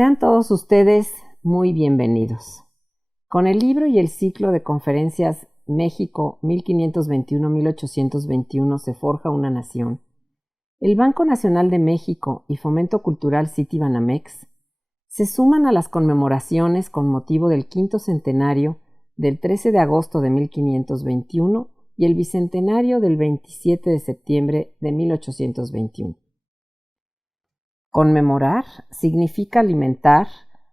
Sean todos ustedes muy bienvenidos. Con el libro y el ciclo de conferencias México 1521-1821 se forja una nación, el Banco Nacional de México y Fomento Cultural Citibanamex se suman a las conmemoraciones con motivo del quinto centenario del 13 de agosto de 1521 y el bicentenario del 27 de septiembre de 1821. Conmemorar significa alimentar,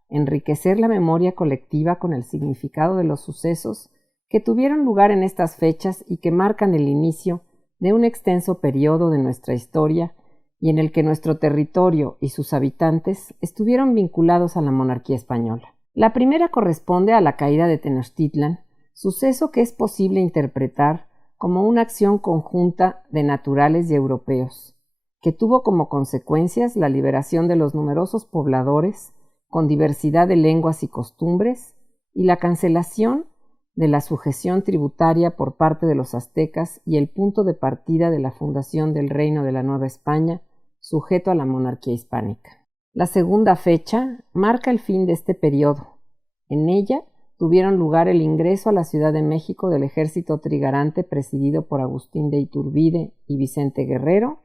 enriquecer la memoria colectiva con el significado de los sucesos que tuvieron lugar en estas fechas y que marcan el inicio de un extenso periodo de nuestra historia y en el que nuestro territorio y sus habitantes estuvieron vinculados a la monarquía española. La primera corresponde a la caída de Tenochtitlan, suceso que es posible interpretar como una acción conjunta de naturales y europeos, que tuvo como consecuencias la liberación de los numerosos pobladores con diversidad de lenguas y costumbres y la cancelación de la sujeción tributaria por parte de los aztecas y el punto de partida de la fundación del Reino de la Nueva España, sujeto a la monarquía hispánica. La segunda fecha marca el fin de este periodo. En ella tuvieron lugar el ingreso a la Ciudad de México del ejército trigarante presidido por Agustín de Iturbide y Vicente Guerrero,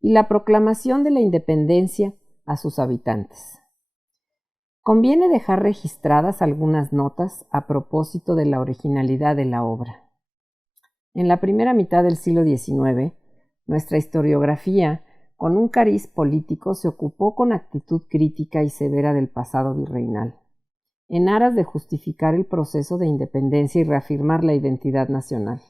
y la proclamación de la independencia a sus habitantes. Conviene dejar registradas algunas notas a propósito de la originalidad de la obra. En la primera mitad del siglo XIX, nuestra historiografía, con un cariz político, se ocupó con actitud crítica y severa del pasado virreinal, en aras de justificar el proceso de independencia y reafirmar la identidad nacional.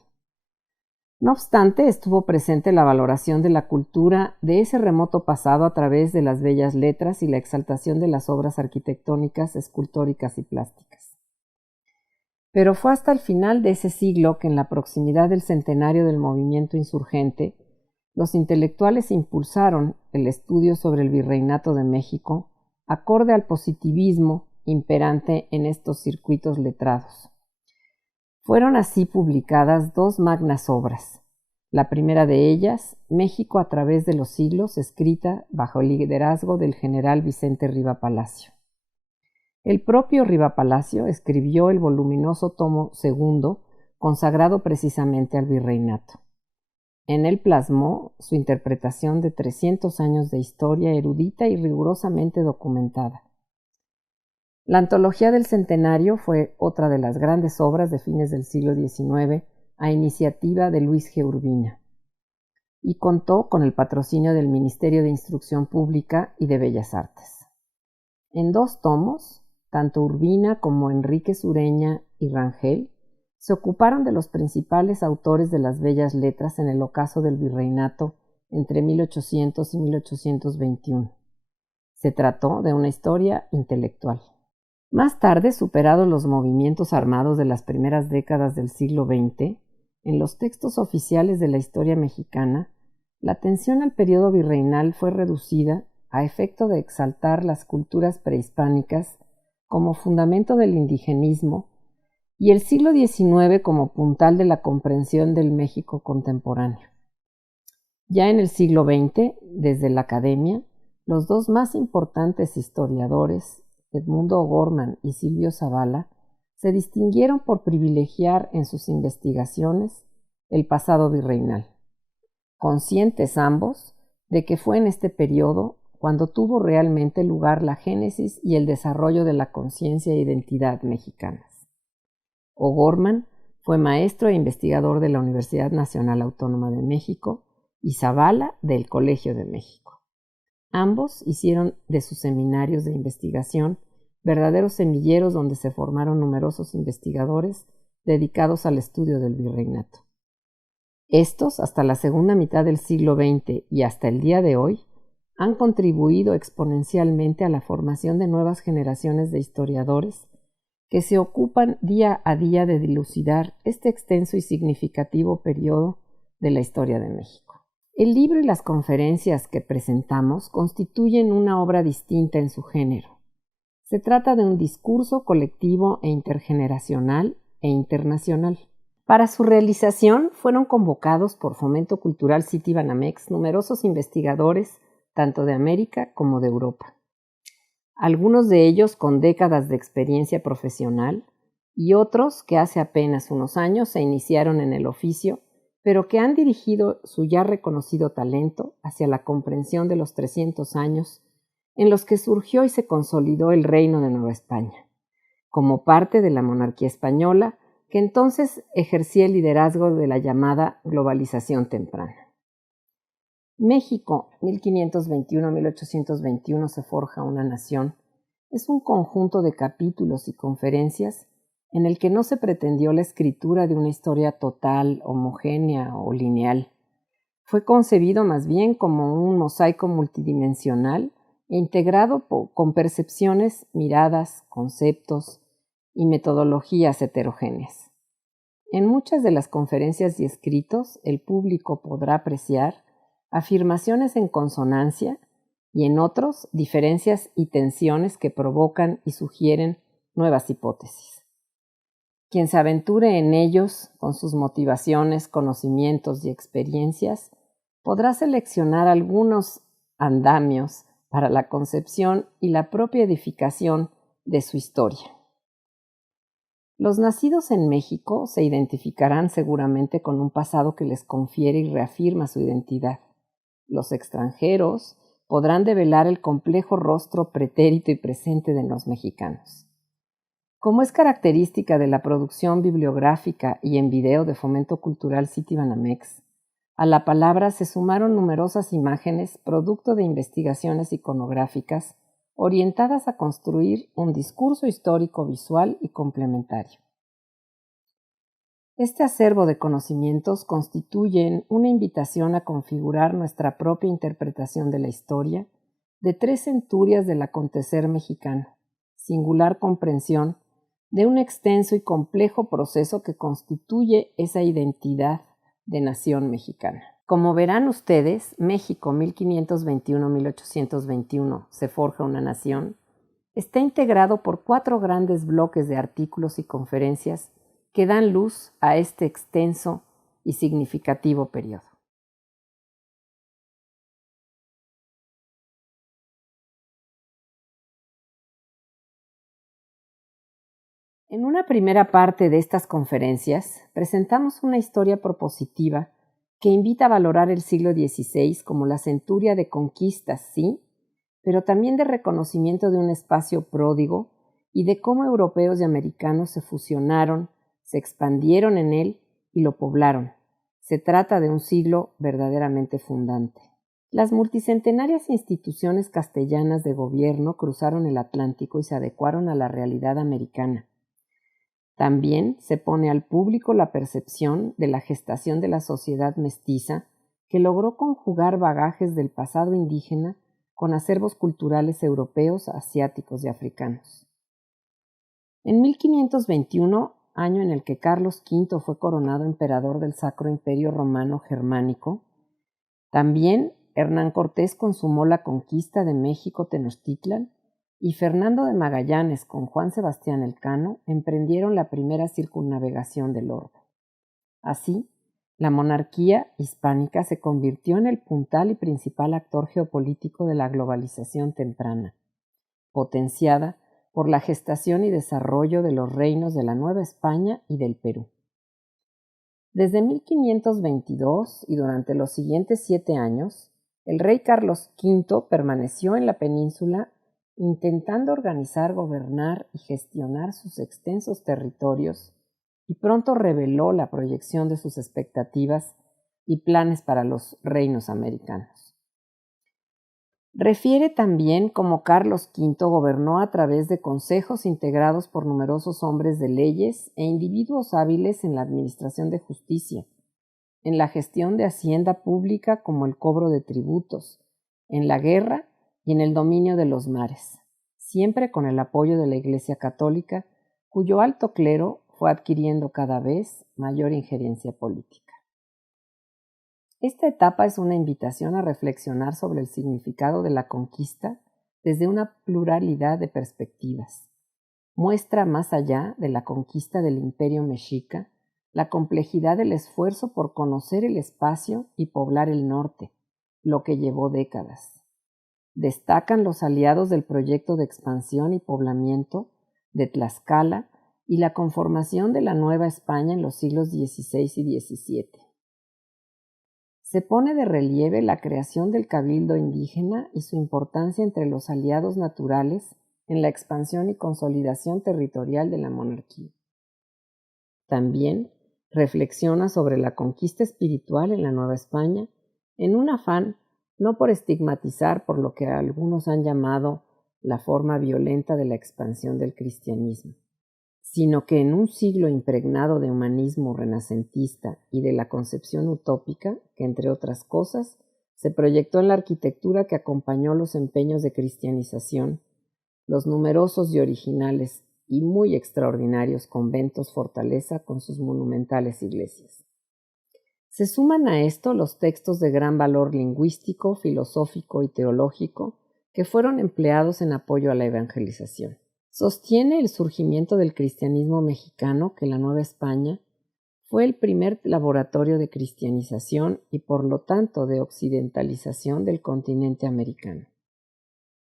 No obstante, estuvo presente la valoración de la cultura de ese remoto pasado a través de las bellas letras y la exaltación de las obras arquitectónicas, escultóricas y plásticas. Pero fue hasta el final de ese siglo que, en la proximidad del centenario del movimiento insurgente, los intelectuales impulsaron el estudio sobre el virreinato de México, acorde al positivismo imperante en estos circuitos letrados. Fueron así publicadas dos magnas obras. La primera de ellas, México a través de los siglos, escrita bajo el liderazgo del general Vicente Riva Palacio. El propio Riva Palacio escribió el voluminoso tomo segundo, consagrado precisamente al virreinato. En él plasmó su interpretación de 300 años de historia erudita y rigurosamente documentada. La Antología del Centenario fue otra de las grandes obras de fines del siglo XIX a iniciativa de Luis G. Urbina y contó con el patrocinio del Ministerio de Instrucción Pública y de Bellas Artes. En dos tomos, tanto Urbina como Enrique Sureña y Rangel se ocuparon de los principales autores de las bellas letras en el ocaso del virreinato entre 1800 y 1821. Se trató de una historia intelectual. Más tarde, superados los movimientos armados de las primeras décadas del siglo XX, en los textos oficiales de la historia mexicana, la atención al periodo virreinal fue reducida a efecto de exaltar las culturas prehispánicas como fundamento del indigenismo y el siglo XIX como puntal de la comprensión del México contemporáneo. Ya en el siglo XX, desde la academia, los dos más importantes historiadores, Edmundo O'Gorman y Silvio Zavala, se distinguieron por privilegiar en sus investigaciones el pasado virreinal, conscientes ambos de que fue en este periodo cuando tuvo realmente lugar la génesis y el desarrollo de la conciencia e identidad mexicanas. O'Gorman fue maestro e investigador de la Universidad Nacional Autónoma de México y Zavala del Colegio de México. Ambos hicieron de sus seminarios de investigación verdaderos semilleros donde se formaron numerosos investigadores dedicados al estudio del virreinato. Estos, hasta la segunda mitad del siglo XX y hasta el día de hoy, han contribuido exponencialmente a la formación de nuevas generaciones de historiadores que se ocupan día a día de dilucidar este extenso y significativo periodo de la historia de México. El libro y las conferencias que presentamos constituyen una obra distinta en su género. Se trata de un discurso colectivo e intergeneracional e internacional. Para su realización fueron convocados por Fomento Cultural Citibanamex numerosos investigadores tanto de América como de Europa. algunos de ellos con décadas de experiencia profesional y otros que hace apenas unos años se iniciaron en el oficio, pero que han dirigido su ya reconocido talento hacia la comprensión de los 300 años en los que surgió y se consolidó el Reino de Nueva España, como parte de la monarquía española, que entonces ejercía el liderazgo de la llamada globalización temprana. México, 1521-1821 se forja una nación, es un conjunto de capítulos y conferencias en el que no se pretendió la escritura de una historia total, homogénea o lineal. Fue concebido más bien como un mosaico multidimensional e integrado con percepciones, miradas, conceptos y metodologías heterogéneas. En muchas de las conferencias y escritos, el público podrá apreciar afirmaciones en consonancia y en otros diferencias y tensiones que provocan y sugieren nuevas hipótesis. Quien se aventure en ellos con sus motivaciones, conocimientos y experiencias podrá seleccionar algunos andamios para la concepción y la propia edificación de su historia. Los nacidos en México se identificarán seguramente con un pasado que les confiere y reafirma su identidad. Los extranjeros podrán develar el complejo rostro pretérito y presente de los mexicanos. Como es característica de la producción bibliográfica y en video de Fomento Cultural Citibanamex, a la palabra se sumaron numerosas imágenes producto de investigaciones iconográficas orientadas a construir un discurso histórico visual y complementario. Este acervo de conocimientos constituyen una invitación a configurar nuestra propia interpretación de la historia de 3 centurias del acontecer mexicano, singular comprensión de un extenso y complejo proceso que constituye esa identidad de nación mexicana. Como verán ustedes, México 1521-1821 se forja una nación, está integrado por 4 grandes bloques de artículos y conferencias que dan luz a este extenso y significativo periodo. En una primera parte de estas conferencias presentamos una historia propositiva que invita a valorar el siglo XVI como la centuria de conquistas, sí, pero también de reconocimiento de un espacio pródigo y de cómo europeos y americanos se fusionaron, se expandieron en él y lo poblaron. Se trata de un siglo verdaderamente fundante. Las multicentenarias instituciones castellanas de gobierno cruzaron el Atlántico y se adecuaron a la realidad americana. También se pone al público la percepción de la gestación de la sociedad mestiza que logró conjugar bagajes del pasado indígena con acervos culturales europeos, asiáticos y africanos. En 1521, año en el que Carlos V fue coronado emperador del Sacro Imperio Romano Germánico, también Hernán Cortés consumó la conquista de México Tenochtitlan y Fernando de Magallanes con Juan Sebastián Elcano emprendieron la primera circunnavegación del orbe. Así, la monarquía hispánica se convirtió en el puntal y principal actor geopolítico de la globalización temprana, potenciada por la gestación y desarrollo de los reinos de la Nueva España y del Perú. Desde 1522 y durante los siguientes 7 años, el rey Carlos V permaneció en la península intentando organizar, gobernar y gestionar sus extensos territorios y pronto reveló la proyección de sus expectativas y planes para los reinos americanos. Refiere también cómo Carlos V gobernó a través de consejos integrados por numerosos hombres de leyes e individuos hábiles en la administración de justicia, en la gestión de hacienda pública como el cobro de tributos, en la guerra y en el dominio de los mares, siempre con el apoyo de la Iglesia Católica, cuyo alto clero fue adquiriendo cada vez mayor injerencia política. Esta etapa es una invitación a reflexionar sobre el significado de la conquista desde una pluralidad de perspectivas. Muestra más allá de la conquista del Imperio Mexica la complejidad del esfuerzo por conocer el espacio y poblar el norte, lo que llevó décadas. Destacan los aliados del proyecto de expansión y poblamiento de Tlaxcala y la conformación de la Nueva España en los siglos XVI y XVII. Se pone de relieve la creación del cabildo indígena y su importancia entre los aliados naturales en la expansión y consolidación territorial de la monarquía. También reflexiona sobre la conquista espiritual en la Nueva España en un afán no por estigmatizar por lo que algunos han llamado la forma violenta de la expansión del cristianismo, sino que en un siglo impregnado de humanismo renacentista y de la concepción utópica, que entre otras cosas se proyectó en la arquitectura que acompañó los empeños de cristianización, los numerosos y originales y muy extraordinarios conventos fortaleza con sus monumentales iglesias. Se suman a esto los textos de gran valor lingüístico, filosófico y teológico que fueron empleados en apoyo a la evangelización. Sostiene el surgimiento del cristianismo mexicano que la Nueva España fue el primer laboratorio de cristianización y por lo tanto de occidentalización del continente americano.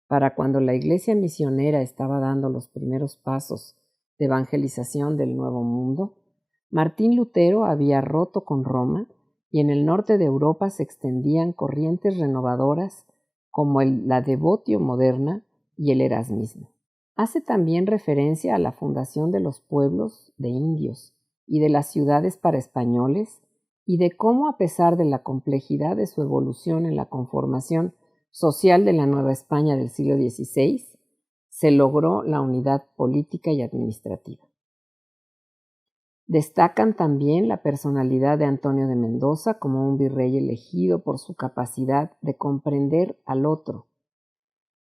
Para cuando la iglesia misionera estaba dando los primeros pasos de evangelización del Nuevo Mundo, Martín Lutero había roto con Roma y en el norte de Europa se extendían corrientes renovadoras como la devotio moderna y el erasmismo. Hace también referencia a la fundación de los pueblos de indios y de las ciudades para españoles y de cómo, a pesar de la complejidad de su evolución en la conformación social de la Nueva España del siglo XVI, se logró la unidad política y administrativa. Destacan también la personalidad de Antonio de Mendoza como un virrey elegido por su capacidad de comprender al otro.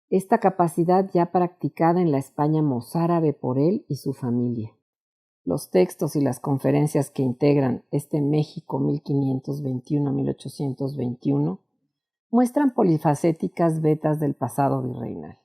Esta capacidad ya practicada en la España mozárabe por él y su familia. Los textos y las conferencias que integran este México 1521-1821 muestran polifacéticas vetas del pasado virreinal.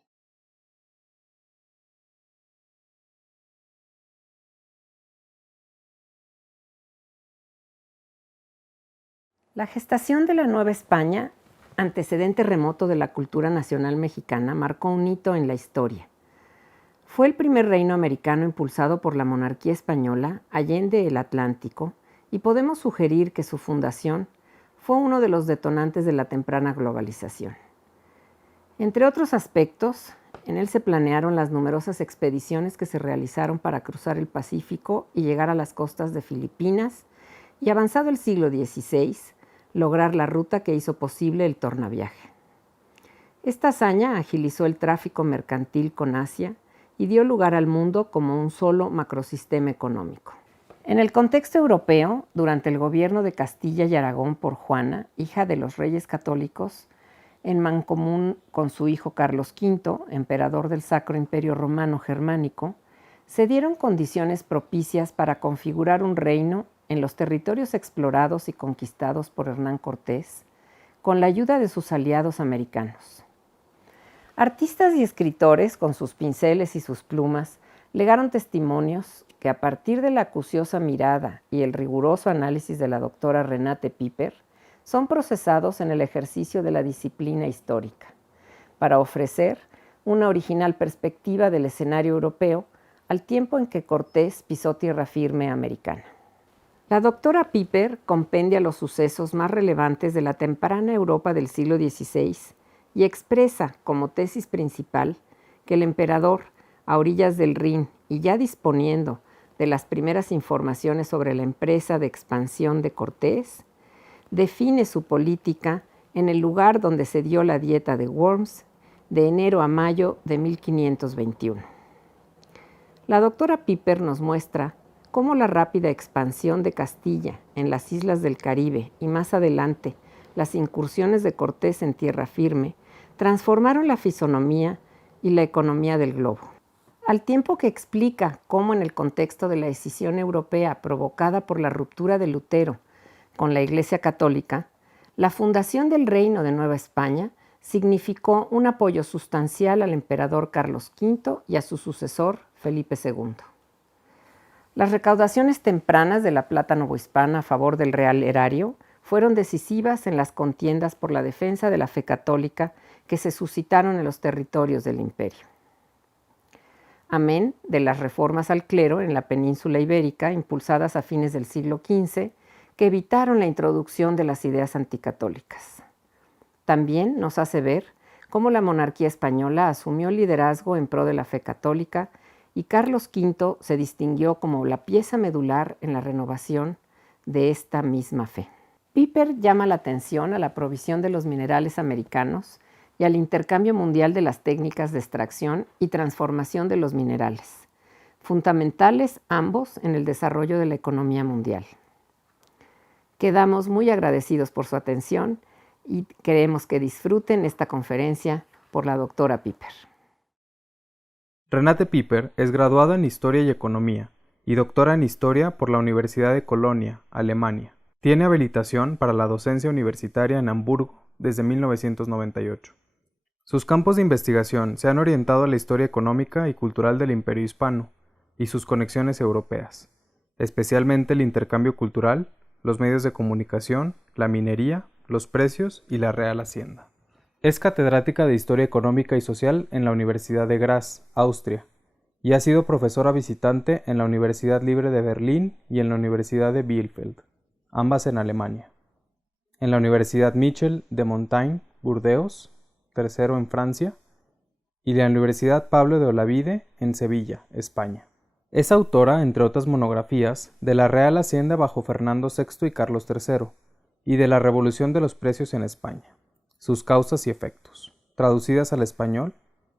La gestación de la Nueva España, antecedente remoto de la cultura nacional mexicana, marcó un hito en la historia. Fue el primer reino americano impulsado por la monarquía española allende el Atlántico y podemos sugerir que su fundación fue uno de los detonantes de la temprana globalización. Entre otros aspectos, en él se planearon las numerosas expediciones que se realizaron para cruzar el Pacífico y llegar a las costas de Filipinas y, avanzado el siglo XVI, lograr la ruta que hizo posible el tornaviaje. Esta hazaña agilizó el tráfico mercantil con Asia y dio lugar al mundo como un solo macrosistema económico. En el contexto europeo, durante el gobierno de Castilla y Aragón por Juana, hija de los reyes católicos, en mancomún con su hijo Carlos V, emperador del Sacro Imperio Romano Germánico, se dieron condiciones propicias para configurar un reino en los territorios explorados y conquistados por Hernán Cortés, con la ayuda de sus aliados americanos. Artistas y escritores, con sus pinceles y sus plumas, legaron testimonios que, a partir de la acuciosa mirada y el riguroso análisis de la doctora Renate Piper, son procesados en el ejercicio de la disciplina histórica, para ofrecer una original perspectiva del escenario europeo al tiempo en que Cortés pisó tierra firme americana. La doctora Piper compendia los sucesos más relevantes de la temprana Europa del siglo XVI y expresa como tesis principal que el emperador, a orillas del Rin y ya disponiendo de las primeras informaciones sobre la empresa de expansión de Cortés, define su política en el lugar donde se dio la dieta de Worms de enero a mayo de 1521. La doctora Piper nos muestra cómo la rápida expansión de Castilla en las islas del Caribe y más adelante las incursiones de Cortés en tierra firme transformaron la fisonomía y la economía del globo. Al tiempo que explica cómo en el contexto de la escisión europea provocada por la ruptura de Lutero con la Iglesia Católica, la fundación del Reino de Nueva España significó un apoyo sustancial al emperador Carlos V y a su sucesor Felipe II. Las recaudaciones tempranas de la plata novohispana a favor del Real Erario fueron decisivas en las contiendas por la defensa de la fe católica que se suscitaron en los territorios del imperio. Amén de las reformas al clero en la península ibérica impulsadas a fines del siglo XV que evitaron la introducción de las ideas anticatólicas. También nos hace ver cómo la monarquía española asumió liderazgo en pro de la fe católica y Carlos V se distinguió como la pieza medular en la renovación de esta misma fe. Piper llama la atención a la provisión de los minerales americanos y al intercambio mundial de las técnicas de extracción y transformación de los minerales, fundamentales ambos en el desarrollo de la economía mundial. Quedamos muy agradecidos por su atención y queremos que disfruten esta conferencia por la doctora Piper. Renate Piper es graduada en Historia y Economía y doctora en Historia por la Universidad de Colonia, Alemania. Tiene habilitación para la docencia universitaria en Hamburgo desde 1998. Sus campos de investigación se han orientado a la historia económica y cultural del Imperio Hispano y sus conexiones europeas, especialmente el intercambio cultural, los medios de comunicación, la minería, los precios y la Real Hacienda. Es catedrática de Historia Económica y Social en la Universidad de Graz, Austria, y ha sido profesora visitante en la Universidad Libre de Berlín y en la Universidad de Bielefeld, ambas en Alemania. En la Universidad Michel de Montaigne, Burdeos, tercero en Francia, y la Universidad Pablo de Olavide en Sevilla, España. Es autora, entre otras monografías, de la Real Hacienda bajo Fernando VI y Carlos III, y de la Revolución de los Precios en España, sus causas y efectos, traducidas al español,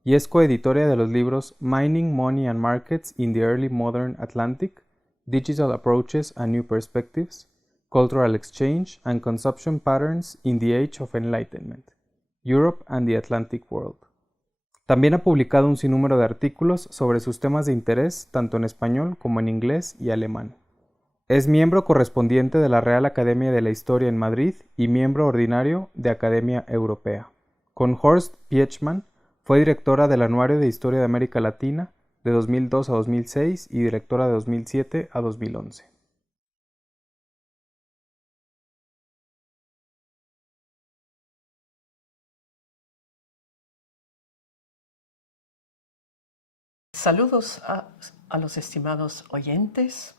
y es coeditora de los libros Mining, Money and Markets in the Early Modern Atlantic, Digital Approaches and New Perspectives, Cultural Exchange and Consumption Patterns in the Age of Enlightenment, Europe and the Atlantic World. También ha publicado un sinnúmero de artículos sobre sus temas de interés tanto en español como en inglés y alemán. Es miembro correspondiente de la Real Academia de la Historia en Madrid y miembro ordinario de Academia Europea. Con Horst Piechmann fue directora del Anuario de Historia de América Latina de 2002 a 2006 y directora de 2007 a 2011. Saludos a los estimados oyentes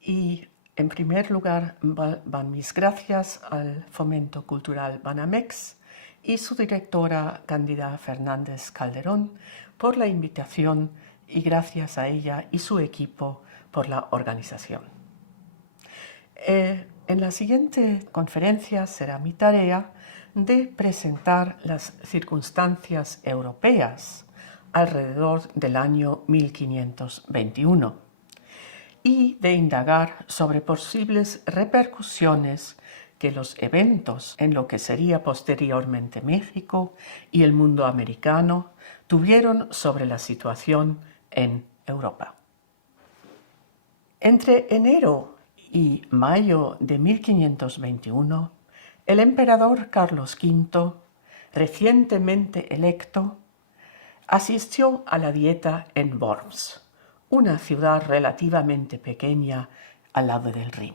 y en primer lugar van mis gracias al Fomento Cultural Banamex y su directora Cándida Fernández Calderón por la invitación y gracias a ella y su equipo por la organización. En la siguiente conferencia será mi tarea de presentar las circunstancias europeas alrededor del año 1521 y de indagar sobre posibles repercusiones que los eventos en lo que sería posteriormente México y el mundo americano tuvieron sobre la situación en Europa. Entre enero y mayo de 1521, el emperador Carlos V, recientemente electo, asistió a la dieta en Worms, una ciudad relativamente pequeña al lado del Rin.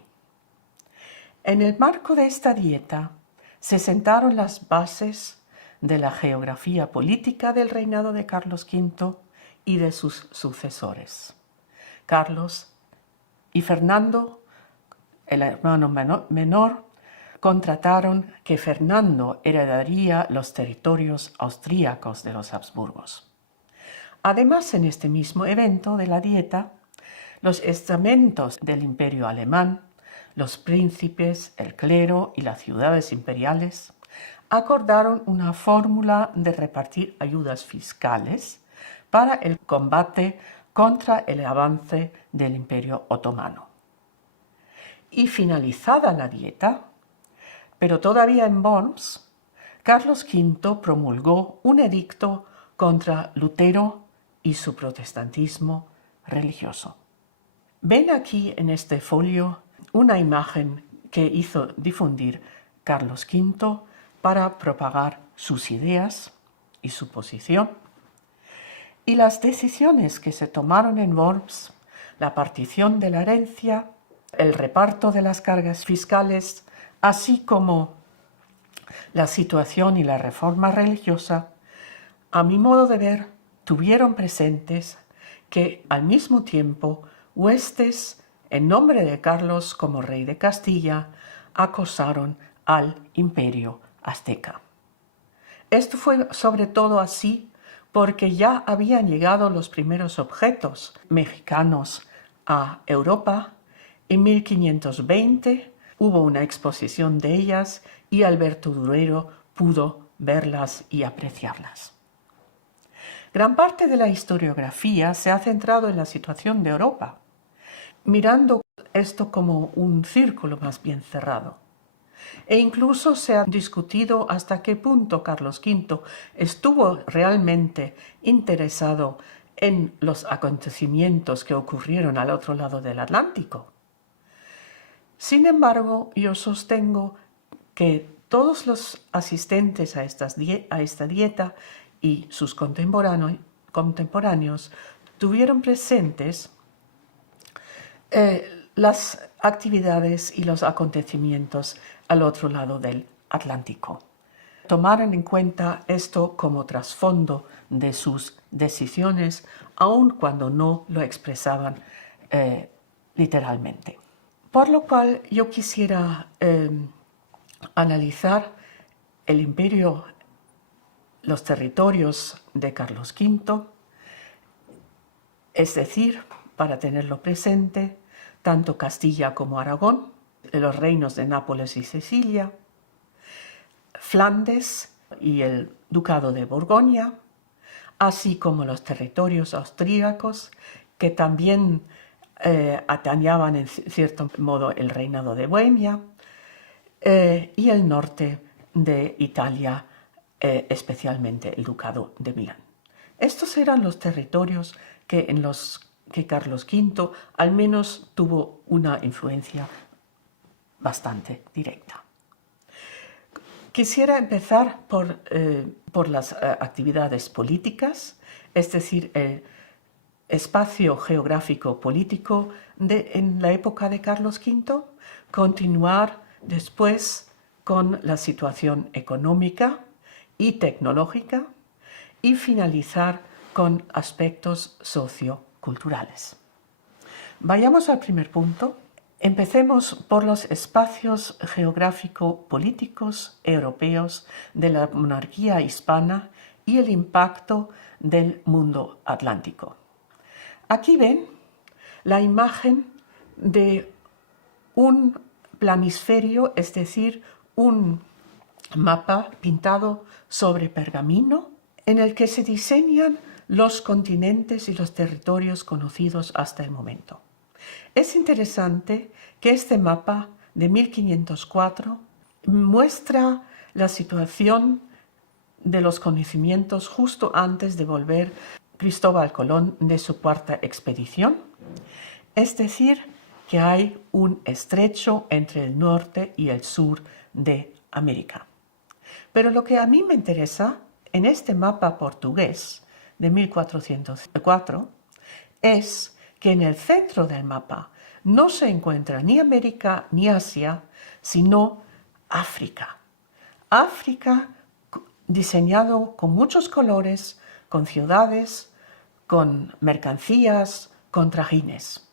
En el marco de esta dieta se sentaron las bases de la geografía política del reinado de Carlos V y de sus sucesores. Carlos y Fernando, el hermano menor, contrataron que Fernando heredaría los territorios austríacos de los Habsburgos. Además, en este mismo evento de la dieta, los estamentos del Imperio alemán, los príncipes, el clero y las ciudades imperiales acordaron una fórmula de repartir ayudas fiscales para el combate contra el avance del Imperio otomano. Y finalizada la dieta, pero todavía en Worms, Carlos V promulgó un edicto contra Lutero y su protestantismo religioso. Ven aquí en este folio una imagen que hizo difundir Carlos V para propagar sus ideas y su posición. Y las decisiones que se tomaron en Worms, la partición de la herencia, el reparto de las cargas fiscales así como la situación y la reforma religiosa, a mi modo de ver, tuvieron presentes que al mismo tiempo huestes en nombre de Carlos como rey de Castilla acosaron al imperio azteca. Esto fue sobre todo así porque ya habían llegado los primeros objetos mexicanos a Europa. En 1520 hubo una exposición de ellas y Alberto Durero pudo verlas y apreciarlas. Gran parte de la historiografía se ha centrado en la situación de Europa, mirando esto como un círculo más bien cerrado. E incluso se ha discutido hasta qué punto Carlos V estuvo realmente interesado en los acontecimientos que ocurrieron al otro lado del Atlántico. Sin embargo, yo sostengo que todos los asistentes a esta dieta y sus contemporáneos tuvieron presentes las actividades y los acontecimientos al otro lado del Atlántico. Tomaron en cuenta esto como trasfondo de sus decisiones, aun cuando no lo expresaban literalmente. Por lo cual yo quisiera analizar el imperio, los territorios de Carlos V, es decir, para tenerlo presente, tanto Castilla como Aragón, los reinos de Nápoles y Sicilia, Flandes y el ducado de Borgoña, así como los territorios austríacos, que también atañaban en cierto modo el reinado de Bohemia, y el norte de Italia, especialmente el ducado de Milán. Estos eran los territorios en los que Carlos V al menos tuvo una influencia bastante directa. Quisiera empezar por las actividades políticas, es decir, el espacio geográfico político en la época de Carlos V, continuar después con la situación económica y tecnológica y finalizar con aspectos socioculturales. Vayamos al primer punto. Empecemos por los espacios geográfico-políticos europeos de la monarquía hispana y el impacto del mundo atlántico. Aquí ven la imagen de un planisferio, es decir, un mapa pintado sobre pergamino en el que se diseñan los continentes y los territorios conocidos hasta el momento. Es interesante que este mapa de 1504 muestra la situación de los conocimientos justo antes de volver Cristóbal Colón de su cuarta expedición, es decir, que hay un estrecho entre el norte y el sur de América. Pero lo que a mí me interesa en este mapa portugués de 1404 es que en el centro del mapa no se encuentra ni América ni Asia, sino África. África diseñado con muchos colores, con ciudades, con mercancías, con trajines.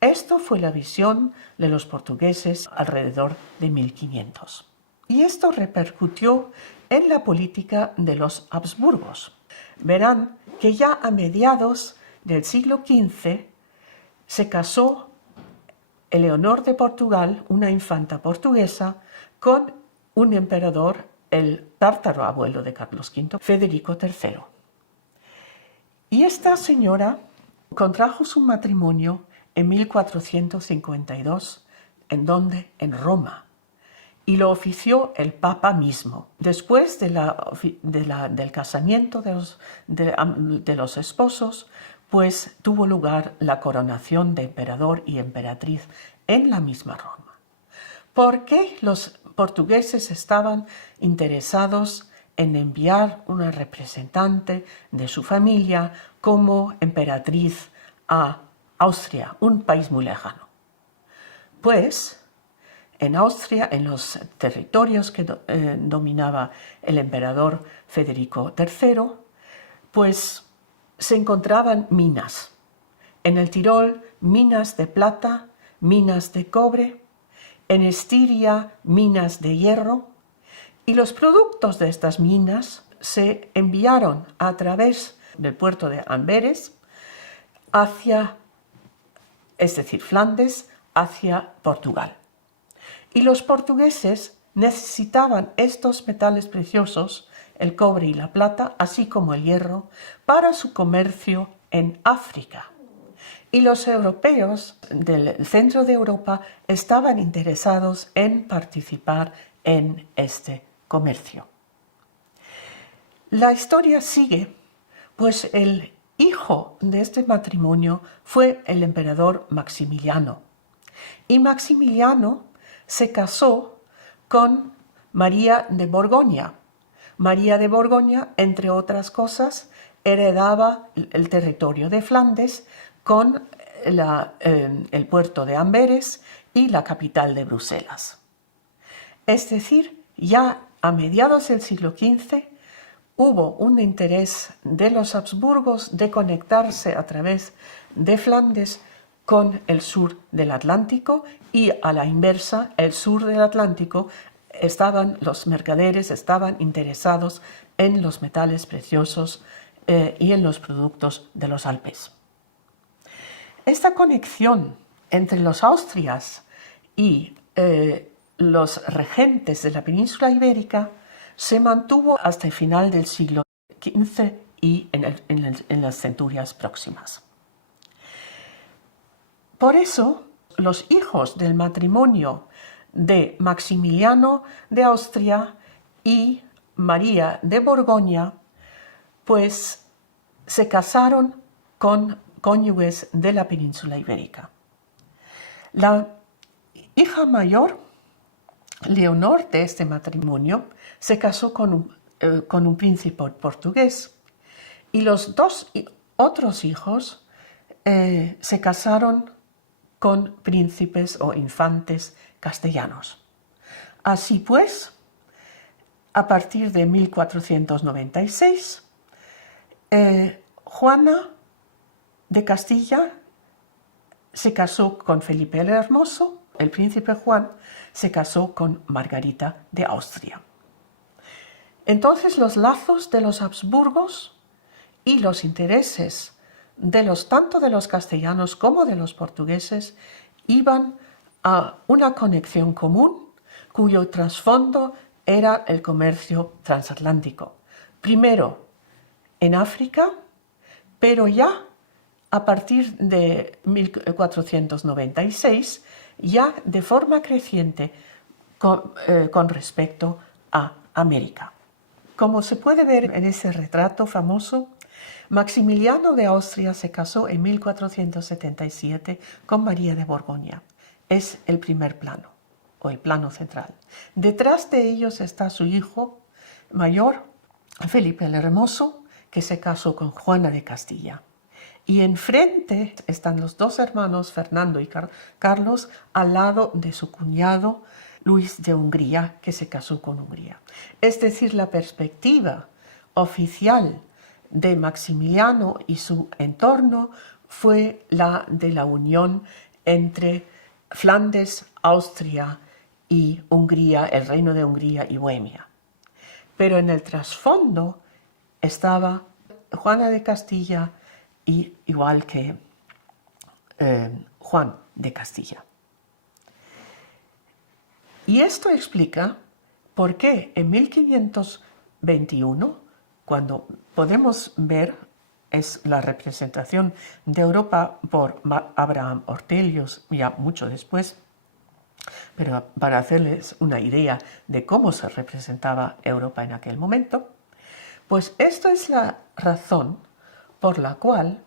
Esto fue la visión de los portugueses alrededor de 1500. Y esto repercutió en la política de los Habsburgos. Verán que ya a mediados del siglo XV se casó Eleonor de Portugal, una infanta portuguesa, con un emperador, el tártaro abuelo de Carlos V, Federico III. Y esta señora contrajo su matrimonio en 1452, ¿en dónde? En Roma. Y lo ofició el Papa mismo. Después del casamiento de los esposos, pues tuvo lugar la coronación de emperador y emperatriz en la misma Roma. ¿Por qué los portugueses estaban interesados en enviar una representante de su familia como emperatriz a Austria, un país muy lejano? Pues en Austria, en los territorios que dominaba el emperador Federico III, pues se encontraban minas. En el Tirol, minas de plata, minas de cobre, en Estiria, minas de hierro, y los productos de estas minas se enviaron a través del puerto de Amberes hacia, es decir, Flandes, hacia Portugal. Y los portugueses necesitaban estos metales preciosos, el cobre y la plata, así como el hierro, para su comercio en África. Y los europeos del centro de Europa estaban interesados en participar en este comercio. La historia sigue, pues el hijo de este matrimonio fue el emperador Maximiliano. Y Maximiliano se casó con María de Borgoña. María de Borgoña, entre otras cosas, heredaba el territorio de Flandes con el puerto de Amberes y la capital de Bruselas. Es decir, ya a mediados del siglo XV hubo un interés de los Habsburgos de conectarse a través de Flandes con el sur del Atlántico, y a la inversa, el sur del Atlántico, los mercaderes estaban interesados en los metales preciosos y en los productos de los Alpes. Esta conexión entre los austrias y los regentes de la península ibérica se mantuvo hasta el final del siglo XV y en las centurias próximas. Por eso, los hijos del matrimonio de Maximiliano de Austria y María de Borgoña, pues se casaron con cónyuges de la península ibérica. La hija mayor, Leonor, de este matrimonio, se casó con un príncipe portugués, y los dos otros hijos se casaron con príncipes o infantes castellanos. Así pues, a partir de 1496, Juana de Castilla se casó con Felipe el Hermoso, el príncipe Juan se casó con Margarita de Austria. Entonces los lazos de los Habsburgos y los intereses tanto de los castellanos como de los portugueses iban a una conexión común cuyo trasfondo era el comercio transatlántico. Primero en África, pero ya a partir de 1496, ya de forma creciente con respecto a América. Como se puede ver en ese retrato famoso, Maximiliano de Austria se casó en 1477 con María de Borgoña. Es el primer plano, o el plano central. Detrás de ellos está su hijo mayor, Felipe el Hermoso, que se casó con Juana de Castilla. Y enfrente están los dos hermanos, Fernando y Carlos, al lado de su cuñado, Luis de Hungría, que se casó con Hungría. Es decir, la perspectiva oficial de Maximiliano y su entorno fue la de la unión entre Flandes, Austria y Hungría, el reino de Hungría y Bohemia. Pero en el trasfondo estaba Juana de Castilla, y igual que Juan de Castilla. Y esto explica por qué en 1521, cuando podemos ver, es la representación de Europa por Abraham Ortelius, ya mucho después, pero para hacerles una idea de cómo se representaba Europa en aquel momento, pues esto es la razón por la cual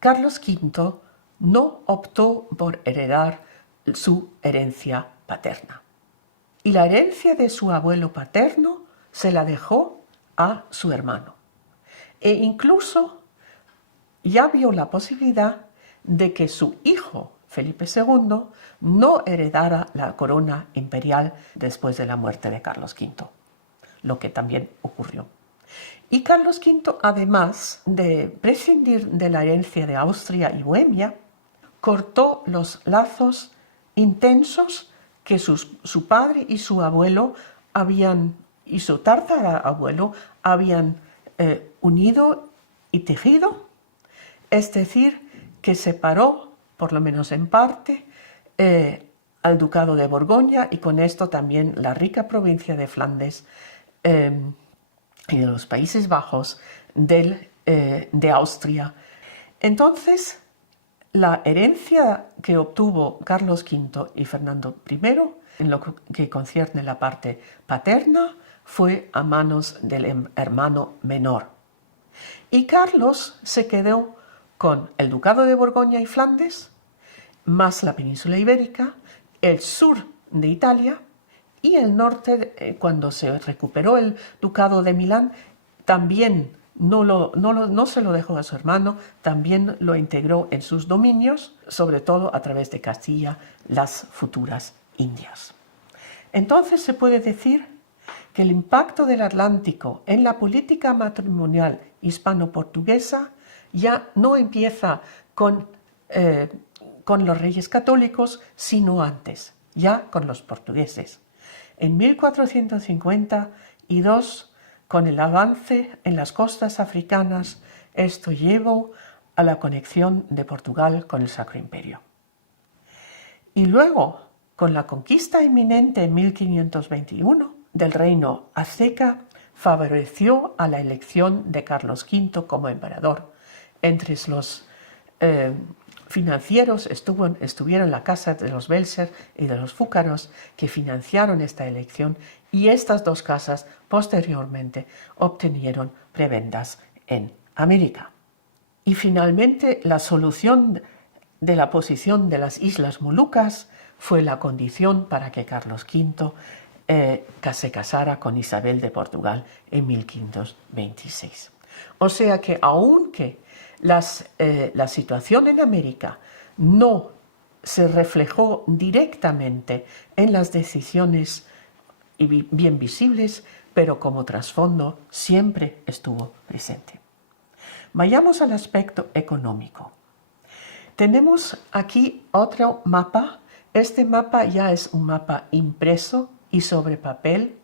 Carlos V no optó por heredar su herencia paterna. Y la herencia de su abuelo paterno se la dejó a su hermano. E incluso ya vio la posibilidad de que su hijo, Felipe II no heredara la corona imperial después de la muerte de Carlos V, lo que también ocurrió. Y Carlos V, además de prescindir de la herencia de Austria y Bohemia, cortó los lazos intensos que su padre y su abuelo y su tatarabuelo habían unido y tejido, es decir, que separó, por lo menos en parte, al ducado de Borgoña y con esto también la rica provincia de Flandes y de los Países Bajos de Austria. Entonces, la herencia que obtuvo Carlos V y Fernando I, en lo que concierne la parte paterna, fue a manos del hermano menor. Y Carlos se quedó con el ducado de Borgoña y Flandes, más la península ibérica, el sur de Italia y el norte, cuando se recuperó el ducado de Milán, también no se lo dejó a su hermano, también lo integró en sus dominios, sobre todo a través de Castilla, las futuras Indias. Entonces se puede decir que el impacto del Atlántico en la política matrimonial hispano-portuguesa ya no empieza con los reyes católicos, sino antes, ya con los portugueses. En 1452, con el avance en las costas africanas, esto llevó a la conexión de Portugal con el Sacro Imperio. Y luego, con la conquista inminente en 1521 del reino azteca, favoreció a la elección de Carlos V como emperador. Entre los financieros estuvieron la casa de los Belser y de los Fúcaros, que financiaron esta elección, y estas dos casas posteriormente obtenieron prebendas en América. Y finalmente la solución de la posición de las Islas Molucas fue la condición para que Carlos V se casara con Isabel de Portugal en 1526. O sea que aunque la situación en América no se reflejó directamente en las decisiones bien visibles, pero como trasfondo siempre estuvo presente. Vayamos al aspecto económico. Tenemos aquí otro mapa. Este mapa ya es un mapa impreso y sobre papel,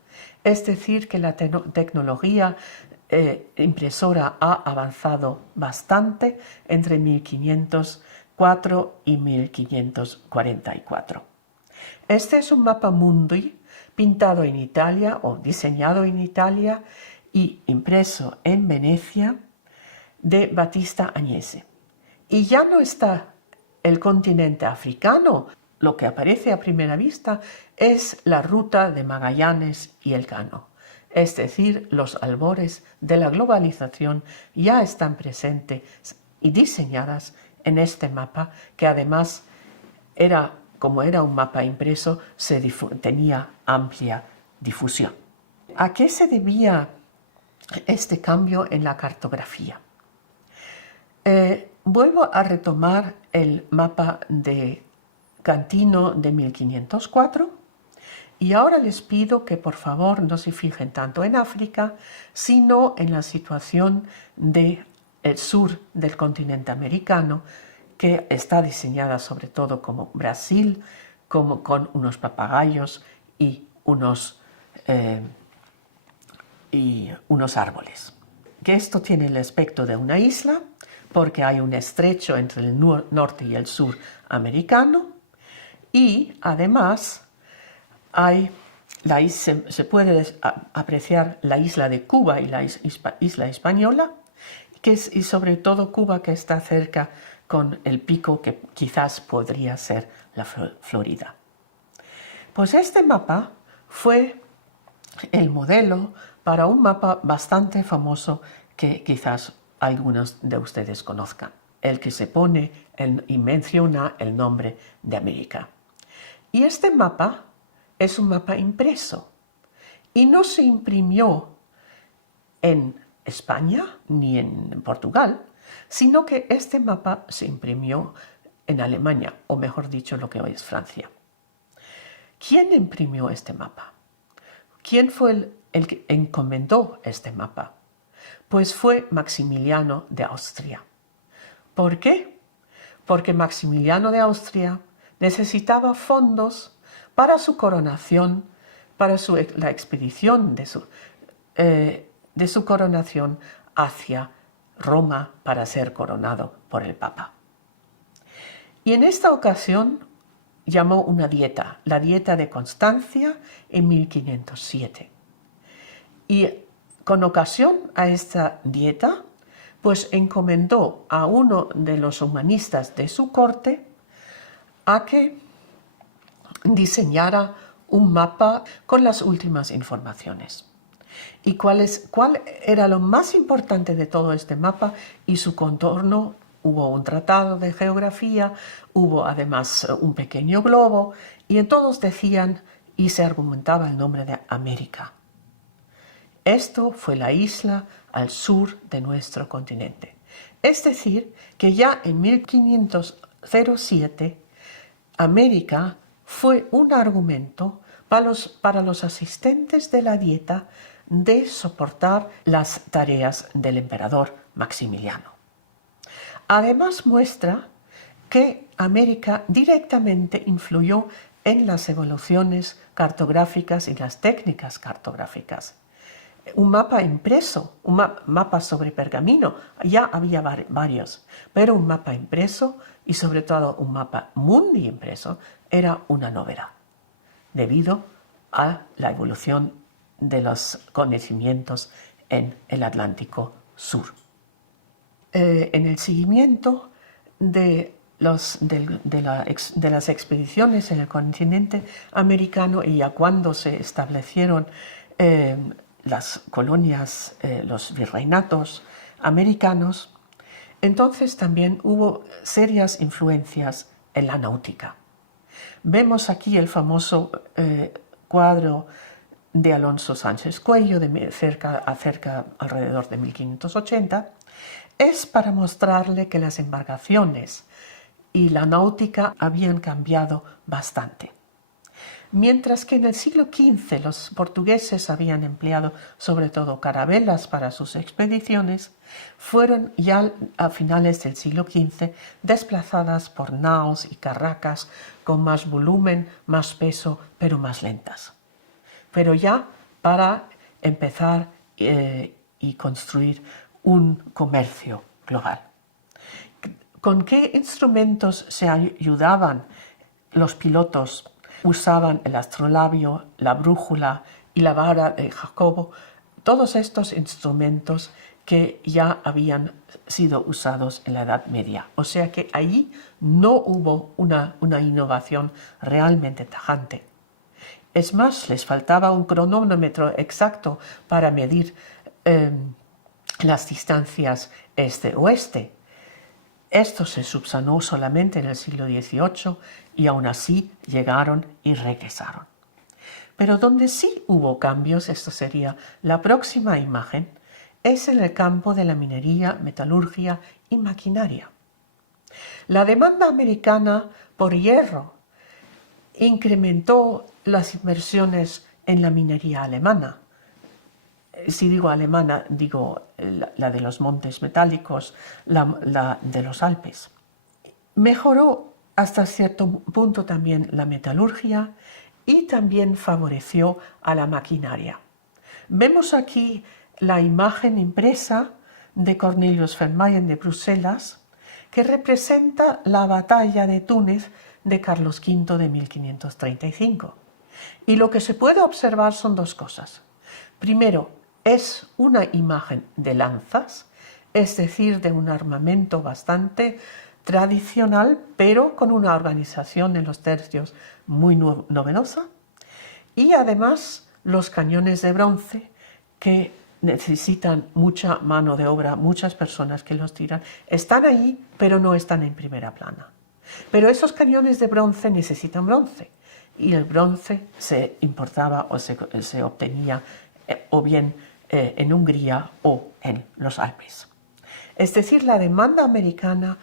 es decir, que la tecnología impresora ha avanzado bastante entre 1504 y 1544. Este es un mapa mundi pintado en Italia o diseñado en Italia y impreso en Venecia de Battista Agnese. Y ya no está el continente africano. Lo que aparece a primera vista es la ruta de Magallanes y Elcano. Es decir, los albores de la globalización ya están presentes y diseñadas en este mapa, que además como era un mapa impreso, tenía amplia difusión. ¿A qué se debía este cambio en la cartografía? Vuelvo a retomar el mapa de Cantino de 1504 y ahora les pido que por favor no se fijen tanto en África, sino en la situación del sur del continente americano, que está diseñada sobre todo como Brasil, como con unos papagayos y unos árboles. Que esto tiene el aspecto de una isla, porque hay un estrecho entre el norte y el sur americano, y además se puede apreciar la isla de Cuba y la isla española, y sobre todo Cuba, que está cerca con el pico que quizás podría ser la Florida. Pues este mapa fue el modelo para un mapa bastante famoso que quizás algunos de ustedes conozcan, el que se pone y menciona el nombre de América. Y este mapa es un mapa impreso y no se imprimió en España ni en Portugal, sino que este mapa se imprimió en Alemania, o mejor dicho, lo que hoy es Francia. ¿Quién imprimió este mapa? ¿Quién fue el que encomendó este mapa? Pues fue Maximiliano de Austria. ¿Por qué? Porque Maximiliano de Austria necesitaba fondos para su coronación, para la expedición de su coronación hacia Roma para ser coronado por el Papa. Y en esta ocasión llamó una dieta, la dieta de Constancia en 1507. Y con ocasión a esta dieta, pues encomendó a uno de los humanistas de su corte a que diseñara un mapa con las últimas informaciones. ¿Y cuál era lo más importante de todo este mapa y su contorno? Hubo un tratado de geografía, hubo además un pequeño globo, y en todos decían y se argumentaba el nombre de América. Esto fue la isla al sur de nuestro continente. Es decir, que ya en 1507, América fue un argumento para los asistentes de la dieta de soportar las tareas del emperador Maximiliano. Además muestra que América directamente influyó en las evoluciones cartográficas y las técnicas cartográficas. Un mapa impreso, un mapa sobre pergamino, ya había varios, pero un mapa impreso y sobre todo un mapa mundi impreso era una novedad, debido a la evolución de los conocimientos en el Atlántico Sur. En el seguimiento de las expediciones en el continente americano y ya cuando se establecieron las colonias, los virreinatos americanos, entonces también hubo serias influencias en la náutica. Vemos aquí el famoso cuadro de Alonso Sánchez Cuello, alrededor de 1580, es para mostrarle que las embarcaciones y la náutica habían cambiado bastante. Mientras que en el siglo XV los portugueses habían empleado sobre todo carabelas para sus expediciones, fueron ya a finales del siglo XV desplazadas por naos y carracas con más volumen, más peso, pero más lentas. Pero ya para empezar y construir un comercio global. ¿Con qué instrumentos se ayudaban los pilotos? Usaban el astrolabio, la brújula y la vara de Jacobo, todos estos instrumentos que ya habían sido usados en la Edad Media. O sea que allí no hubo una innovación realmente tajante. Es más, les faltaba un cronómetro exacto para medir las distancias este-oeste. Esto se subsanó solamente en el siglo XVIII y aún así llegaron y regresaron. Pero donde sí hubo cambios, esto sería la próxima imagen, es en el campo de la minería, metalurgia y maquinaria. La demanda americana por hierro incrementó las inversiones en la minería alemana. Si digo alemana, digo la de los montes metálicos, la de los Alpes. Mejoró hasta cierto punto también la metalurgia y también favoreció a la maquinaria. Vemos aquí la imagen impresa de Cornelius Vermeyen de Bruselas, que representa la batalla de Túnez de Carlos V de 1535. Y lo que se puede observar son dos cosas. Primero, es una imagen de lanzas, es decir, de un armamento bastante tradicional, pero con una organización en los tercios muy novedosa. Y además los cañones de bronce que necesitan mucha mano de obra, muchas personas que los tiran, están ahí, pero no están en primera plana. Pero esos cañones de bronce necesitan bronce, y el bronce se importaba o se obtenía o bien en Hungría o en los Alpes. Es decir, la demanda americana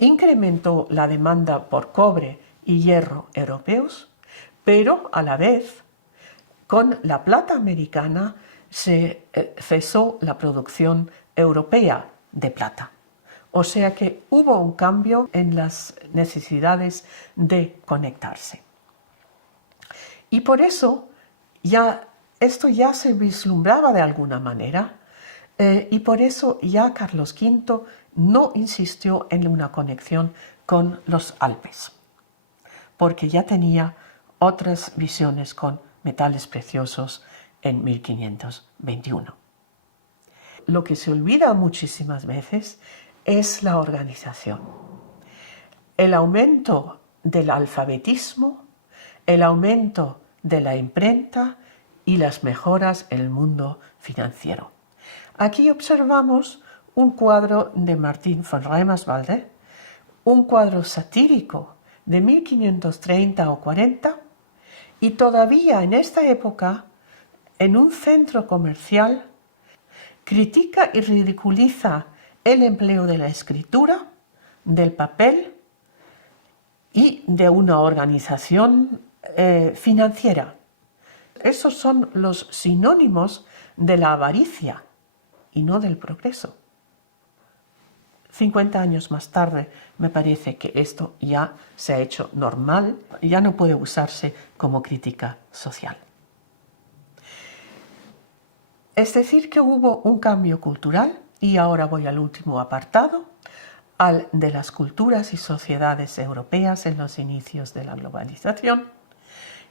incrementó la demanda por cobre y hierro europeos, pero a la vez, con la plata americana, se cesó la producción europea de plata. O sea que hubo un cambio en las necesidades de conectarse. Y por eso esto ya se vislumbraba de alguna manera, y por eso ya Carlos V no insistió en una conexión con los Alpes, porque ya tenía otras visiones con metales preciosos en 1521. Lo que se olvida muchísimas veces es la organización. El aumento del alfabetismo, el aumento de la imprenta y las mejoras en el mundo financiero. Aquí observamos un cuadro de Martín von Reimerswalde, un cuadro satírico de 1530 o 40, y todavía en esta época, en un centro comercial, critica y ridiculiza el empleo de la escritura, del papel y de una organización financiera. Esos son los sinónimos de la avaricia y no del progreso. 50 años más tarde me parece que esto ya se ha hecho normal, ya no puede usarse como crítica social. Es decir, que hubo un cambio cultural, y ahora voy al último apartado, al de las culturas y sociedades europeas en los inicios de la globalización.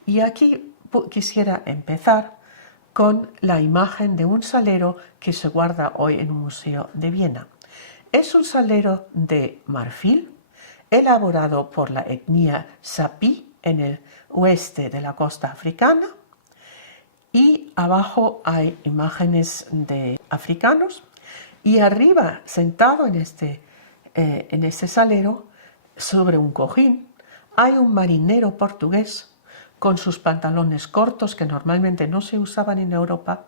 Y aquí quisiera empezar con la imagen de un salero que se guarda hoy en un museo de Viena. Es un salero de marfil, elaborado por la etnia Sapi en el oeste de la costa africana, y abajo hay imágenes de africanos, y arriba, sentado en este salero, sobre un cojín, hay un marinero portugués con sus pantalones cortos que normalmente no se usaban en Europa,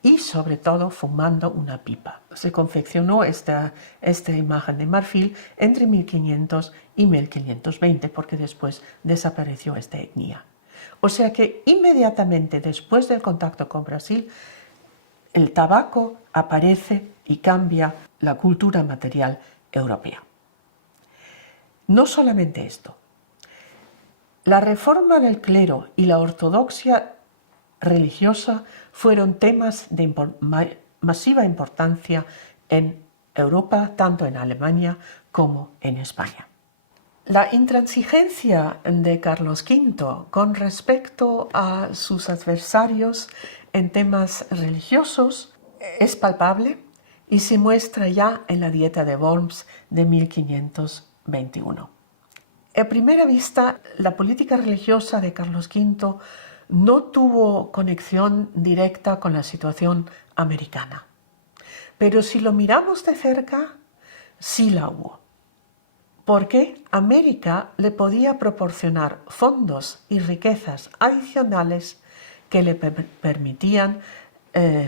y sobre todo fumando una pipa. Se confeccionó esta imagen de marfil entre 1500 y 1520, porque después desapareció esta etnia. O sea que inmediatamente después del contacto con Brasil, el tabaco aparece y cambia la cultura material europea. No solamente esto. La reforma del clero y la ortodoxia religiosa fueron temas de masiva importancia en Europa, tanto en Alemania como en España. La intransigencia de Carlos V con respecto a sus adversarios en temas religiosos es palpable y se muestra ya en la Dieta de Worms de 1521. A primera vista, la política religiosa de Carlos V no tuvo conexión directa con la situación americana. Pero si lo miramos de cerca, sí la hubo. Porque América le podía proporcionar fondos y riquezas adicionales que le permitían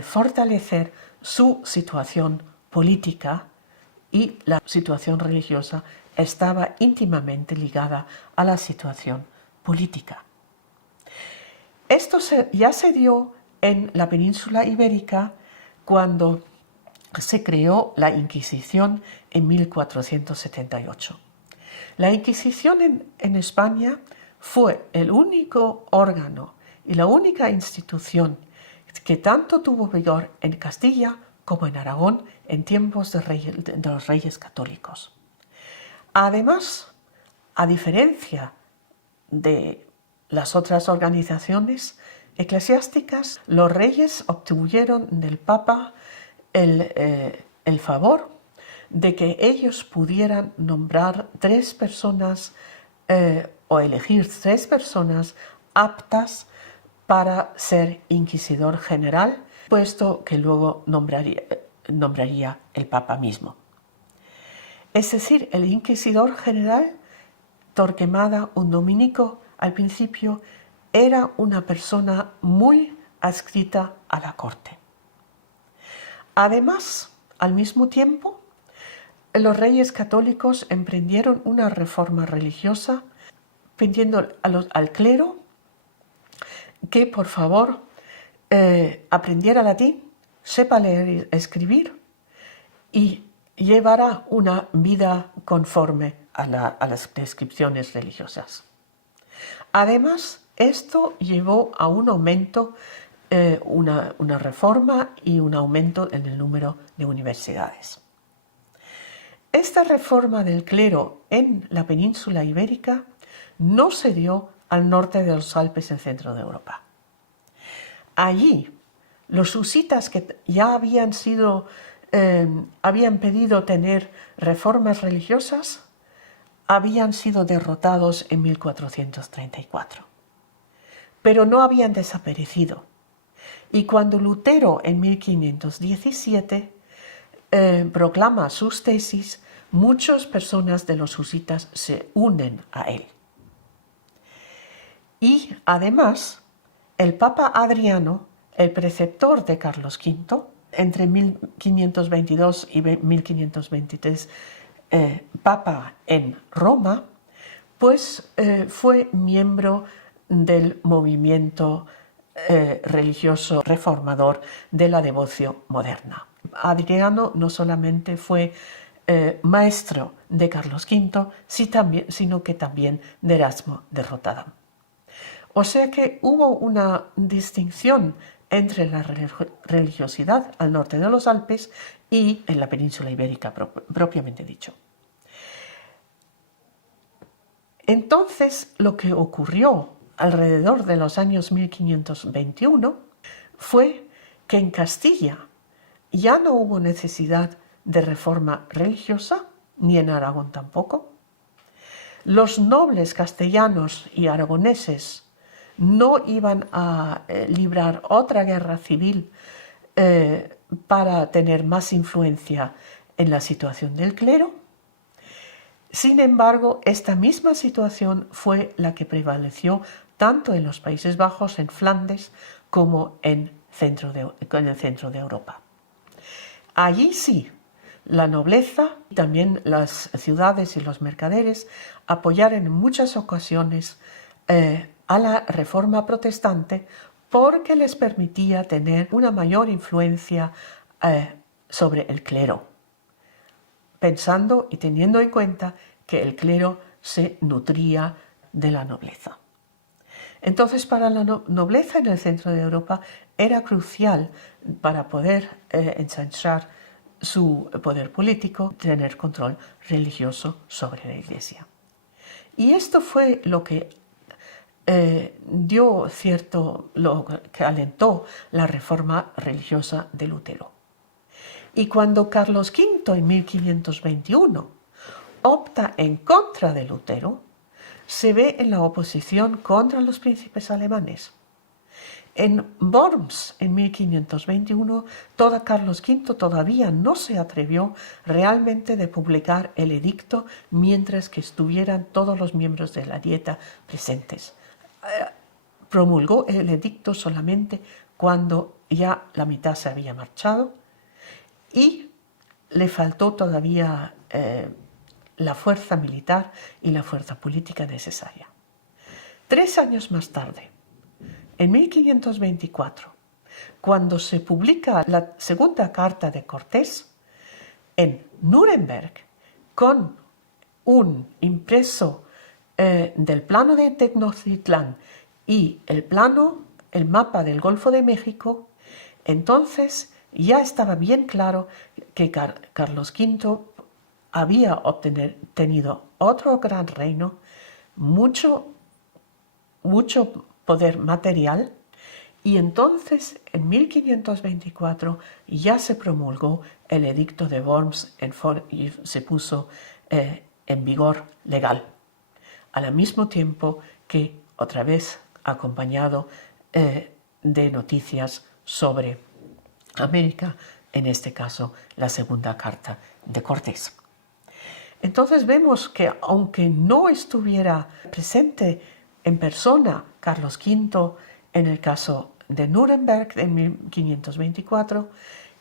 fortalecer su situación política, y la situación religiosa estaba íntimamente ligada a la situación política. Esto ya se dio en la península ibérica cuando se creó la Inquisición en 1478. La Inquisición en España fue el único órgano y la única institución que tanto tuvo vigor en Castilla como en Aragón en tiempos de los reyes católicos. Además, a diferencia de las otras organizaciones eclesiásticas, los reyes obtuvieron del Papa el favor de que ellos pudieran nombrar 3 personas o elegir 3 personas aptas para ser inquisidor general, puesto que luego nombraría el Papa mismo. Es decir, el inquisidor general, Torquemada, un dominico, al principio era una persona muy adscrita a la corte. Además, al mismo tiempo, los reyes católicos emprendieron una reforma religiosa pidiendo al clero que por favor aprendiera latín, sepa leer y escribir y llevara una vida conforme a las prescripciones religiosas. Además, esto llevó a un aumento, una reforma y un aumento en el número de universidades. Esta reforma del clero en la península ibérica no se dio al norte de los Alpes en centro de Europa. Allí, los husitas que ya habían pedido tener reformas religiosas habían sido derrotados en 1434, pero no habían desaparecido. Y cuando Lutero en 1517 proclama sus tesis, muchas personas de los husitas se unen a él. Y además, el Papa Adriano, el preceptor de Carlos V, entre 1522 y 1523, Papa en Roma, pues fue miembro del movimiento religioso reformador de la devoción moderna. Adriano no solamente fue maestro de Carlos V, sino que también de Erasmo de Rotterdam. O sea que hubo una distinción entre la religiosidad al norte de los Alpes y en la península ibérica propiamente dicho. Entonces, lo que ocurrió alrededor de los años 1521 fue que en Castilla ya no hubo necesidad de reforma religiosa, ni en Aragón tampoco. Los nobles castellanos y aragoneses no iban a librar otra guerra civil para tener más influencia en la situación del clero. Sin embargo, esta misma situación fue la que prevaleció tanto en los Países Bajos, en Flandes, como en el centro de Europa. Allí sí, la nobleza y también las ciudades y los mercaderes apoyaron en muchas ocasiones a la reforma protestante porque les permitía tener una mayor influencia sobre el clero, pensando y teniendo en cuenta que el clero se nutría de la nobleza. Entonces, para la nobleza en el centro de Europa era crucial para poder ensanchar su poder político, tener control religioso sobre la Iglesia. Y esto fue lo que lo que alentó la reforma religiosa de Lutero. Y cuando Carlos V en 1521 opta en contra de Lutero, se ve en la oposición contra los príncipes alemanes. En Worms, en 1521, Carlos V todavía no se atrevió realmente de publicar el edicto mientras que estuvieran todos los miembros de la Dieta presentes. Promulgó el edicto solamente cuando ya la mitad se había marchado y le faltó todavía la fuerza militar y la fuerza política necesaria. 3 años más tarde, en 1524, cuando se publica la segunda carta de Cortés en Nuremberg con un impreso del plano de Tenochtitlán y el mapa del Golfo de México, entonces ya estaba bien claro que Carlos V había obtenido otro gran reino, mucho poder material, y entonces en 1524 ya se promulgó el edicto de Worms y se puso en vigor legal, al mismo tiempo que otra vez acompañado de noticias sobre América, en este caso la segunda carta de Cortés. Entonces vemos que aunque no estuviera presente en persona Carlos V en el caso de Nuremberg en 1524,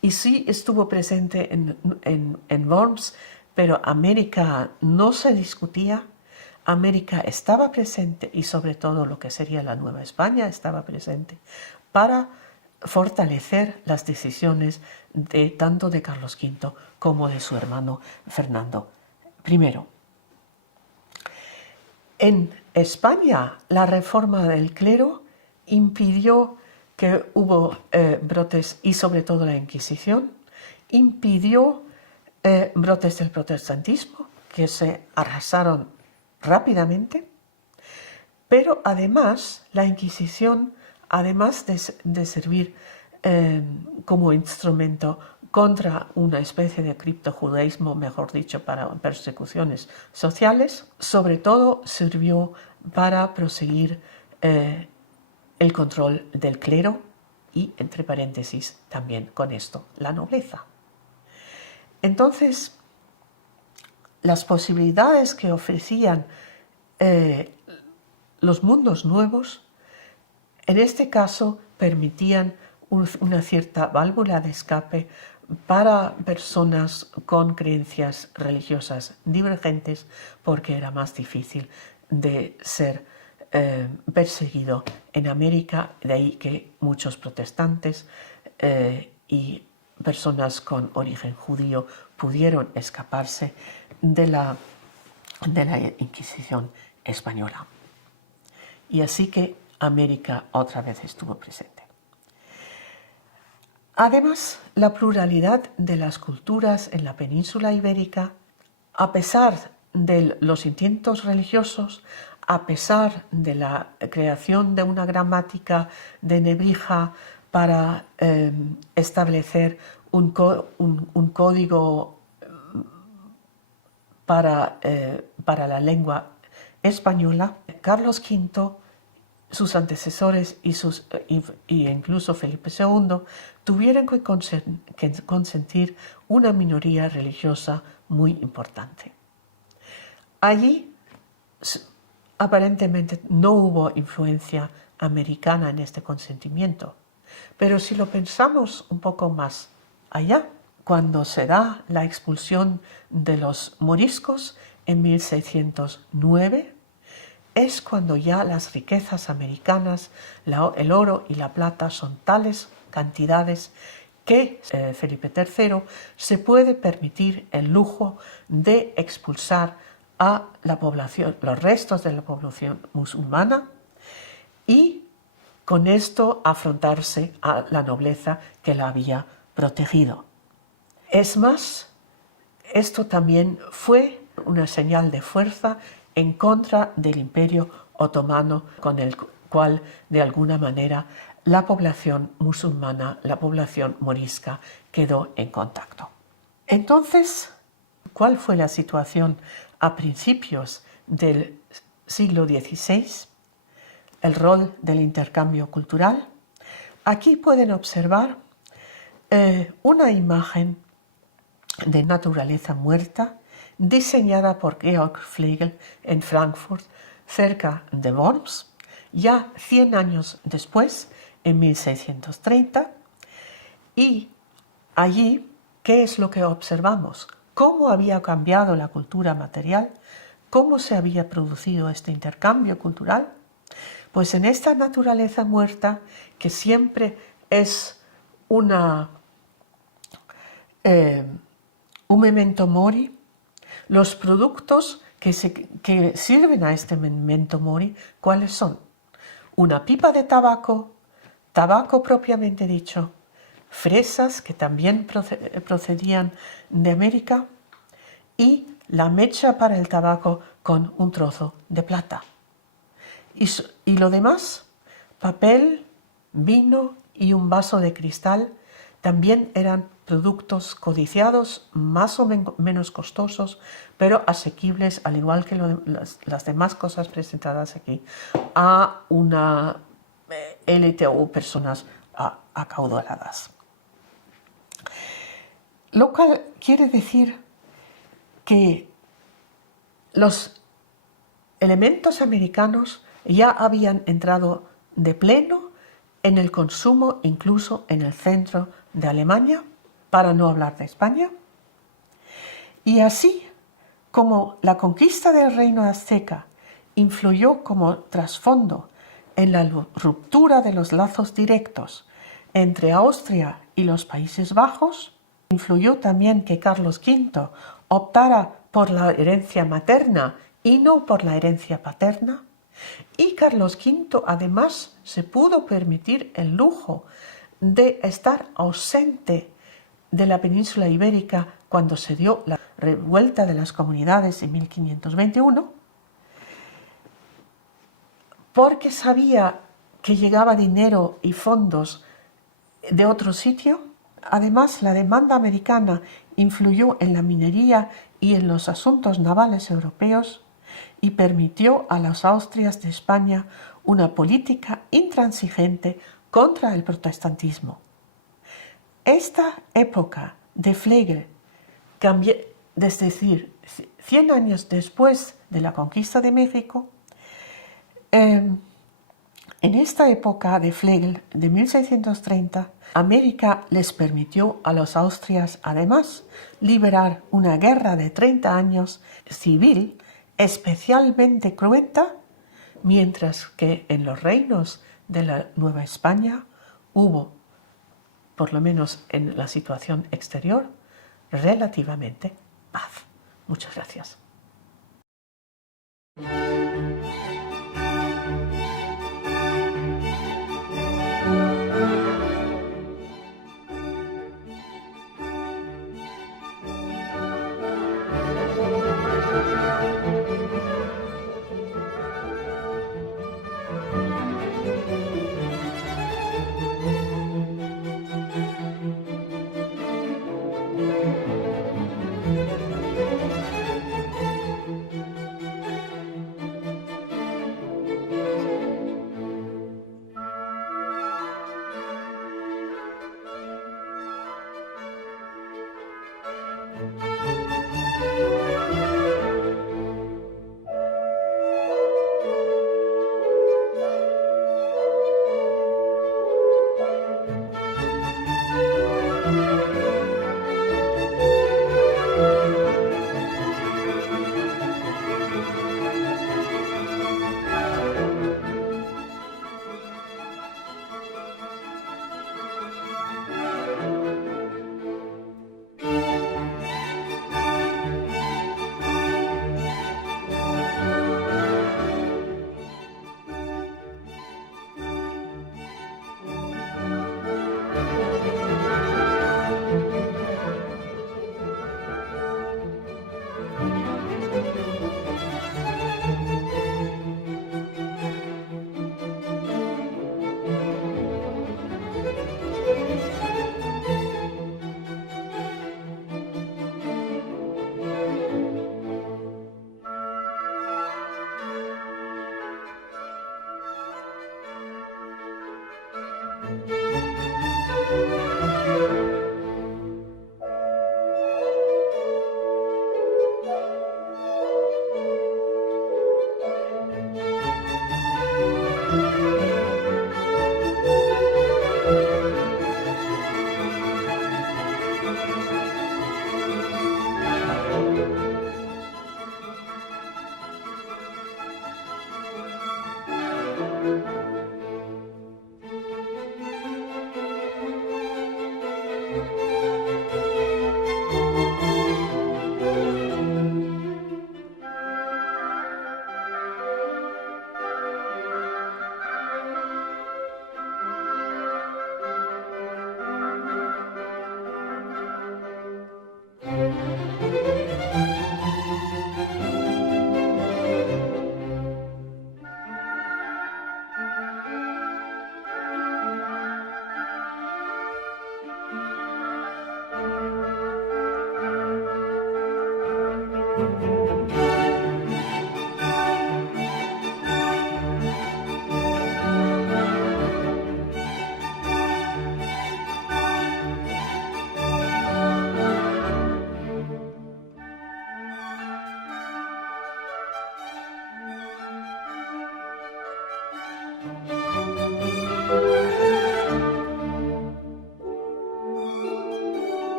y sí estuvo presente en Worms, pero América no se discutía. América estaba presente y sobre todo lo que sería la Nueva España estaba presente para fortalecer las decisiones tanto de Carlos V como de su hermano Fernando I. En España, la reforma del clero impidió que hubo brotes, y sobre todo la Inquisición, impidió brotes del protestantismo, que se arrasaron rápidamente, pero además la Inquisición, además de servir como instrumento contra una especie de criptojudaísmo, mejor dicho, para persecuciones sociales, sobre todo sirvió para proseguir el control del clero y, entre paréntesis, también con esto, la nobleza. Entonces, las posibilidades que ofrecían los mundos nuevos, en este caso, permitían una cierta válvula de escape para personas con creencias religiosas divergentes, porque era más difícil de ser perseguido en América, de ahí que muchos protestantes y personas con origen judío pudieron escaparse de la Inquisición española. Y así que América otra vez estuvo presente. Además, la pluralidad de las culturas en la península ibérica, a pesar de los intentos religiosos, a pesar de la creación de una gramática de Nebrija para establecer un código para la lengua española, Carlos V, sus antecesores y incluso Felipe II tuvieron que consentir una minoría religiosa muy importante. Allí aparentemente no hubo influencia americana en este consentimiento, pero si lo pensamos un poco más allá, cuando se da la expulsión de los moriscos en 1609, es cuando ya las riquezas americanas, el oro y la plata son tales cantidades que Felipe III se puede permitir el lujo de expulsar a la población, los restos de la población musulmana, y con esto afrontarse a la nobleza que la había protegido. Es más, esto también fue una señal de fuerza en contra del Imperio Otomano, con el cual, de alguna manera, la población musulmana, la población morisca, quedó en contacto. Entonces, ¿cuál fue la situación a principios del siglo XVI? El rol del intercambio cultural. Aquí pueden observar una imagen de naturaleza muerta diseñada por Georg Flegel en Frankfurt, cerca de Worms, ya 100 años después, en 1630. Y allí, ¿qué es lo que observamos? ¿Cómo había cambiado la cultura material? ¿Cómo se había producido este intercambio cultural? Pues en esta naturaleza muerta, que siempre es un memento mori, los productos que sirven a este memento mori, ¿cuáles son? Una pipa de tabaco, tabaco propiamente dicho, fresas que también procedían de América, y la mecha para el tabaco con un trozo de plata. Y lo demás, papel, vino y un vaso de cristal, también eran productos codiciados, más o menos costosos, pero asequibles, al igual que las demás cosas presentadas aquí, a una élite o personas acaudaladas. Lo cual quiere decir que los elementos americanos ya habían entrado de pleno en el consumo, incluso en el centro de Alemania, para no hablar de España. Y así Como la conquista del reino azteca influyó como trasfondo en la ruptura de los lazos directos entre Austria y los Países Bajos, influyó también que Carlos V optara por la herencia materna y no por la herencia paterna, y Carlos V además se pudo permitir el lujo de estar ausente de la península ibérica cuando se dio la revuelta de las comunidades en 1521, porque sabía que llegaba dinero y fondos de otro sitio. Además, la demanda americana influyó en la minería y en los asuntos navales europeos y permitió a las Austrias de España una política intransigente contra el protestantismo. Esta época de Flegel, es decir, 100 años después de la conquista de México, en esta época de Flegel, de 1630, América les permitió a los Austrias, además, liberar una guerra de 30 años civil especialmente cruenta, mientras que en los reinos de la Nueva España hubo, por lo menos en la situación exterior, relativamente paz. Muchas gracias.